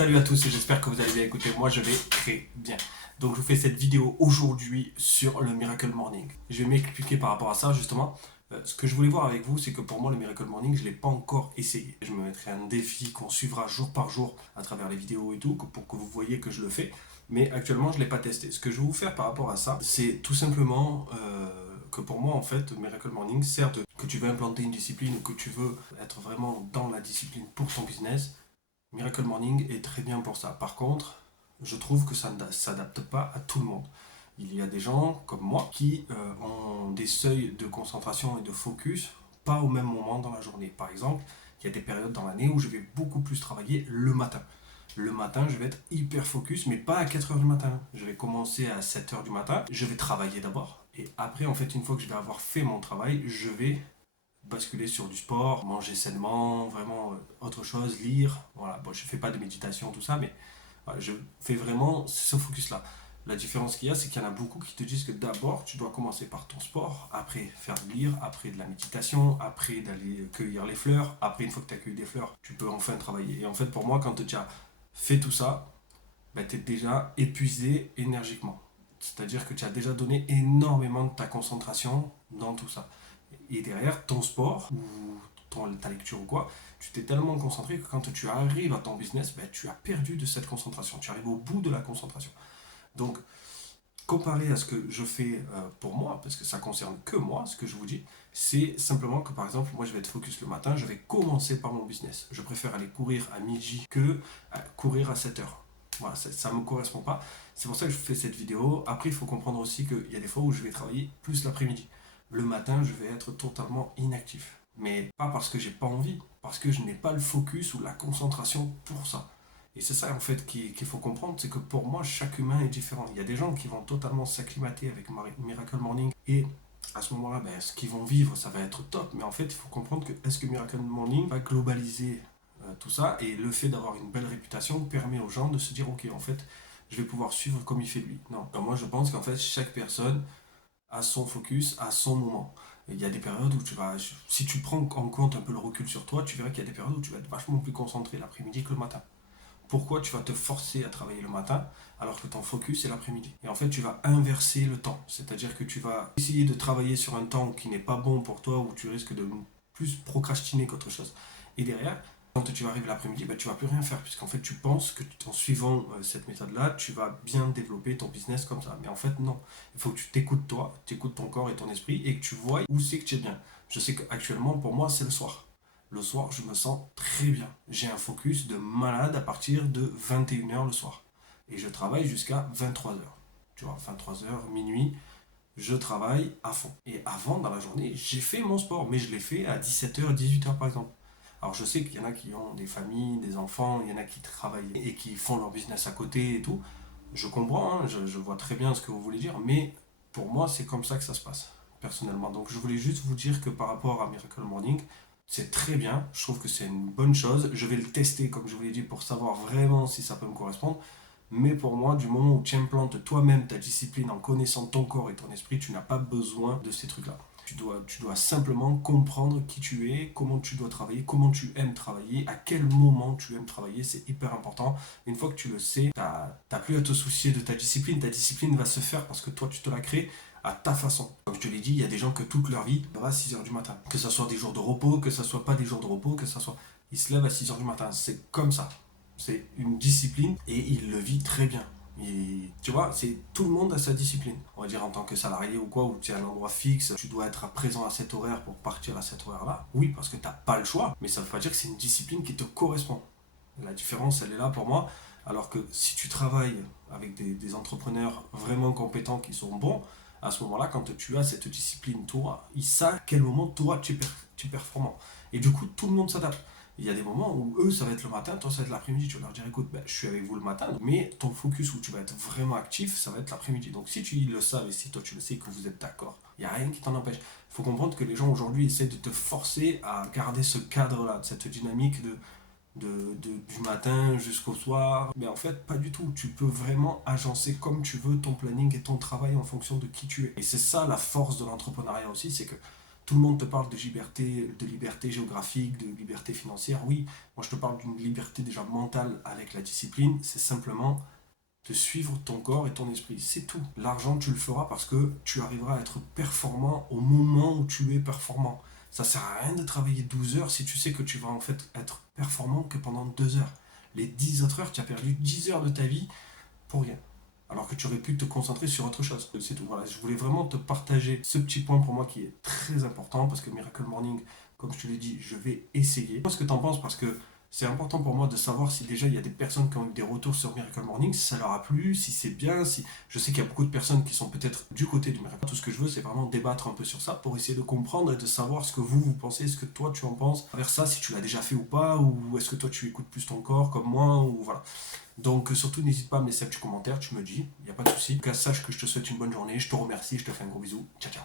Salut à tous et j'espère que vous allez bien. Écoutez, moi je vais très bien. Donc je vous fais cette vidéo aujourd'hui sur le Miracle Morning. Je vais m'expliquer par rapport à ça justement. Ce que je voulais voir avec vous, c'est que pour moi le Miracle Morning, je ne l'ai pas encore essayé. Je me mettrai un défi qu'on suivra jour par jour à travers les vidéos et tout, pour que vous voyez que je le fais. Mais actuellement, je ne l'ai pas testé. Ce que je vais vous faire par rapport à ça, c'est tout simplement que pour moi, en fait, Miracle Morning, certes, que tu veux implanter une discipline ou que tu veux être vraiment dans la discipline pour ton business, Miracle Morning est très bien pour ça. Par contre, je trouve que ça ne s'adapte pas à tout le monde. Il y a des gens comme moi qui ont des seuils de concentration et de focus pas au même moment dans la journée. Par exemple, il y a des périodes dans l'année où je vais beaucoup plus travailler le matin. Le matin, je vais être hyper focus, mais pas à 4 heures du matin. Je vais commencer à 7 heures du matin, je vais travailler d'abord. Et après, en fait, une fois que je vais avoir fait mon travail, je vais basculer sur du sport, manger sainement, vraiment autre chose, lire. Voilà, bon, je fais pas de méditation, tout ça, mais voilà, je fais vraiment ce focus-là. La différence qu'il y a, c'est qu'il y en a beaucoup qui te disent que d'abord, tu dois commencer par ton sport, après faire de lire, après de la méditation, après d'aller cueillir les fleurs, après une fois que tu as cueilli des fleurs, tu peux enfin travailler. Et en fait, pour moi, quand tu as fait tout ça, ben, tu es déjà épuisé énergiquement. C'est-à-dire que tu as déjà donné énormément de ta concentration dans tout ça. Et derrière, ton sport ou ta lecture ou quoi, tu t'es tellement concentré que quand tu arrives à ton business, ben, tu as perdu de cette concentration. Tu arrives au bout de la concentration. Donc, comparé à ce que je fais pour moi, parce que ça concerne que moi, ce que je vous dis, c'est simplement que par exemple, moi je vais être focus le matin, je vais commencer par mon business. Je préfère aller courir à midi que courir à 7 heures. Voilà, ça ne me correspond pas. C'est pour ça que je fais cette vidéo. Après, il faut comprendre aussi qu'il y a des fois où je vais travailler plus l'après-midi. Le matin, je vais être totalement inactif. Mais pas parce que j'ai pas envie, parce que je n'ai pas le focus ou la concentration pour ça. Et c'est ça en fait qu'il faut comprendre, c'est que pour moi, chaque humain est différent. Il y a des gens qui vont totalement s'acclimater avec Miracle Morning et à ce moment-là, ben, ce qu'ils vont vivre, ça va être top. Mais en fait, il faut comprendre que est-ce que Miracle Morning va globaliser tout ça, et le fait d'avoir une belle réputation permet aux gens de se dire ok, en fait, je vais pouvoir suivre comme il fait lui. Non, moi je pense qu'en fait, chaque personne a son focus, à son moment. Et il y a des périodes où tu vas, si tu prends en compte un peu le recul sur toi, tu verras qu'il y a des périodes où tu vas être vachement plus concentré l'après-midi que le matin. Pourquoi tu vas te forcer à travailler le matin alors que ton focus est l'après-midi? Et en fait, tu vas inverser le temps. C'est-à-dire que tu vas essayer de travailler sur un temps qui n'est pas bon pour toi, où tu risques de plus procrastiner qu'autre chose. Et derrière, quand tu vas arriver l'après-midi, bah, tu ne vas plus rien faire, puisqu'en fait, tu penses que en suivant cette méthode-là, tu vas bien développer ton business comme ça. Mais en fait, non. Il faut que tu t'écoutes toi, tu écoutes ton corps et ton esprit, et que tu vois où c'est que tu es bien. Je sais qu'actuellement, pour moi, c'est le soir. Le soir, je me sens très bien. J'ai un focus de malade à partir de 21 heures le soir. Et je travaille jusqu'à 23 heures. Tu vois, 23 heures, minuit, je travaille à fond. Et avant, dans la journée, j'ai fait mon sport, mais je l'ai fait à 17 heures, 18 heures par exemple. Alors je sais qu'il y en a qui ont des familles, des enfants, il y en a qui travaillent et qui font leur business à côté et tout. Je comprends, hein, je vois très bien ce que vous voulez dire, mais pour moi, c'est comme ça que ça se passe, personnellement. Donc je voulais juste vous dire que par rapport à Miracle Morning, c'est très bien, je trouve que c'est une bonne chose. Je vais le tester, comme je vous l'ai dit, pour savoir vraiment si ça peut me correspondre. Mais pour moi, du moment où tu implantes toi-même ta discipline en connaissant ton corps et ton esprit, tu n'as pas besoin de ces trucs-là. Tu dois simplement comprendre qui tu es, comment tu dois travailler, comment tu aimes travailler, à quel moment tu aimes travailler, c'est hyper important. Une fois que tu le sais, tu n'as plus à te soucier de ta discipline. Ta discipline va se faire parce que toi, tu te la crées à ta façon. Comme je te l'ai dit, il y a des gens que toute leur vie, ils à 6 heures du matin. Que ce soit des jours de repos, que ce soit pas des jours de repos, que ce soit... Ils se lèvent à 6 heures du matin. C'est comme ça. C'est une discipline et il le vit très bien. Et tu vois, c'est tout le monde a sa discipline. On va dire en tant que salarié ou quoi, où tu es à un endroit fixe, tu dois être présent à cet horaire pour partir à cet horaire-là. Oui, parce que tu n'as pas le choix, mais ça ne veut pas dire que c'est une discipline qui te correspond. La différence, elle est là pour moi. Alors que si tu travailles avec des entrepreneurs vraiment compétents qui sont bons, à ce moment-là, quand tu as cette discipline, toi, ils savent à quel moment toi tu es performant. Et du coup, tout le monde s'adapte. Il y a des moments où eux, ça va être le matin, toi, ça va être l'après-midi. Tu vas leur dire, écoute, ben, je suis avec vous le matin, mais ton focus où tu vas être vraiment actif, ça va être l'après-midi. Donc si tu le savent et si toi tu le sais que vous êtes d'accord, il n'y a rien qui t'en empêche. Il faut comprendre que les gens aujourd'hui essaient de te forcer à garder ce cadre-là, cette dynamique du matin jusqu'au soir. Mais en fait, pas du tout. Tu peux vraiment agencer comme tu veux ton planning et ton travail en fonction de qui tu es. Et c'est ça la force de l'entrepreneuriat aussi, c'est que Tout le monde te parle de liberté géographique, de liberté financière. Oui, moi je te parle d'une liberté déjà mentale avec la discipline. C'est simplement de suivre ton corps et ton esprit. C'est tout. L'argent, tu le feras parce que tu arriveras à être performant au moment où tu es performant. Ça sert à rien de travailler 12 heures si tu sais que tu vas en fait être performant que pendant 2 heures. Les 10 autres heures, tu as perdu 10 heures de ta vie pour rien. Alors que tu aurais pu te concentrer sur autre chose. C'est tout. Voilà, je voulais vraiment te partager ce petit point pour moi qui est très important parce que Miracle Morning, comme je te l'ai dit, je vais essayer. Je sais pas ce que tu en penses parce que c'est important pour moi de savoir si déjà il y a des personnes qui ont eu des retours sur Miracle Morning, si ça leur a plu, si c'est bien, si je sais qu'il y a beaucoup de personnes qui sont peut-être du côté du Miracle. Tout ce que je veux, c'est vraiment débattre un peu sur ça pour essayer de comprendre et de savoir ce que vous pensez, ce que toi tu en penses. Vers ça, si tu l'as déjà fait ou pas, ou est-ce que toi tu écoutes plus ton corps comme moi, ou voilà. Donc surtout n'hésite pas à me laisser un petit commentaire, tu me dis, il n'y a pas de souci. En tout cas, sache que je te souhaite une bonne journée, je te remercie, je te fais un gros bisou. Ciao ciao.